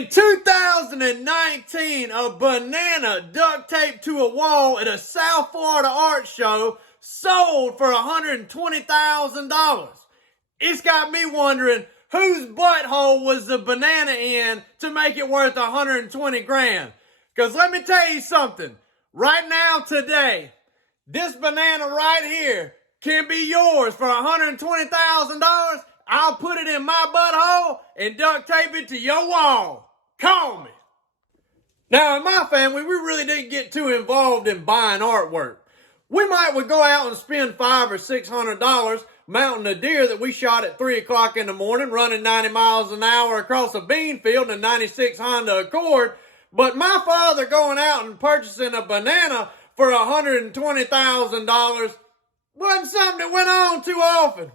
In 2019, a banana duct taped to a wall at a South Florida art show sold for $120,000. It's got me wondering whose butthole was the banana in to make it worth 120 grand. Because let me tell you something. Right now, today, this banana right here can be yours for $120,000. I'll put it in my butthole and duct tape it to your wall. Call me. Now, in my family, we really didn't get too involved in buying artwork. We would go out and spend $500 or $600 mounting a deer that we shot at 3 o'clock in the morning, running 90 miles an hour across a bean field in a 96 Honda Accord. But my father going out and purchasing a banana for $120,000 wasn't something that went on too often.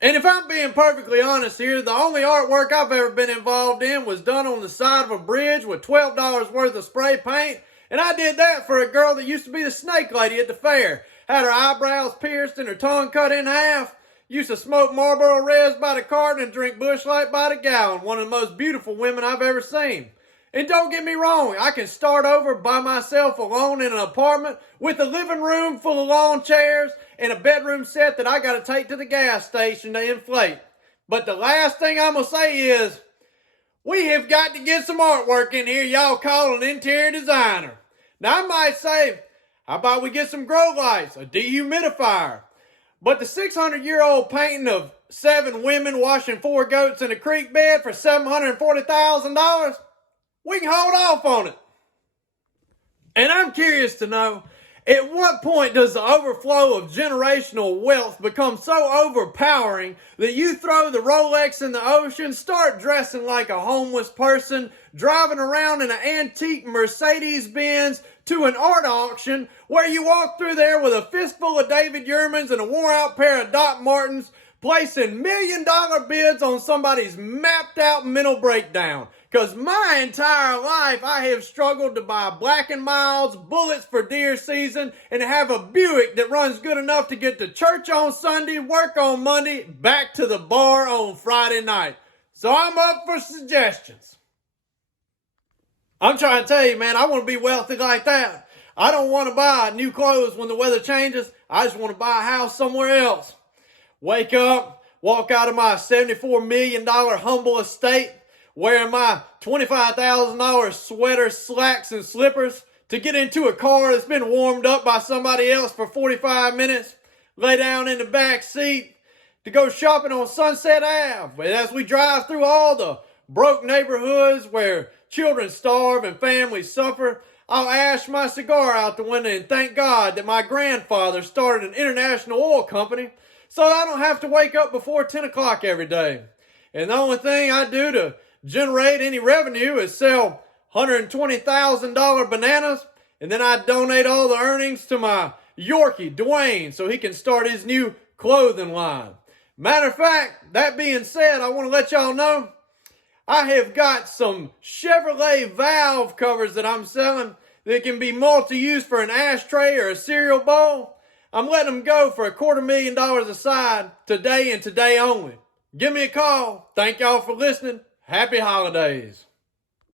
And if I'm being perfectly honest here, the only artwork I've ever been involved in was done on the side of a bridge with $12 worth of spray paint. And I did that for a girl that used to be the snake lady at the fair. Had her eyebrows pierced and her tongue cut in half. Used to smoke Marlboro Reds by the carton and drink Busch Light by the gallon. One of the most beautiful women I've ever seen. And don't get me wrong, I can start over by myself alone in an apartment with a living room full of lawn chairs and a bedroom set that I got to take to the gas station to inflate. But the last thing I'm going to say is, we have got to get some artwork in here y'all call an interior designer. Now I might say, how about we get some grow lights, a dehumidifier? But the 600-year-old painting of 7 women washing 4 goats in a creek bed for $740,000, we can hold off on it. And I'm curious to know, at what point does the overflow of generational wealth become so overpowering that you throw the Rolex in the ocean, start dressing like a homeless person, driving around in an antique Mercedes-Benz to an art auction where you walk through there with a fistful of David Yurmans and a worn-out pair of Doc Martens, placing million-dollar bids on somebody's mapped-out mental breakdown? Because my entire life, I have struggled to buy Black & Milds, bullets for deer season, and have a Buick that runs good enough to get to church on Sunday, work on Monday, back to the bar on Friday night. So I'm up for suggestions. I'm trying to tell you, man, I want to be wealthy like that. I don't want to buy new clothes when the weather changes. I just want to buy a house somewhere else. Wake up, walk out of my $74 million humble estate, wearing my $25,000 sweater, slacks, and slippers to get into a car that's been warmed up by somebody else for 45 minutes, lay down in the back seat to go shopping on Sunset Ave. As we drive through all the broke neighborhoods where children starve and families suffer, I'll ash my cigar out the window and thank God that my grandfather started an international oil company so that I don't have to wake up before 10 o'clock every day. And the only thing I do to generate any revenue is sell $120,000 bananas, and then I donate all the earnings to my Yorkie, Dwayne, so he can start his new clothing line. Matter of fact, that being said, I want to let y'all know I have got some Chevrolet valve covers that I'm selling that can be multi-use for an ashtray or a cereal bowl. I'm letting them go for $250,000 a side today and today only. Give me a call. Thank y'all for listening. Happy holidays.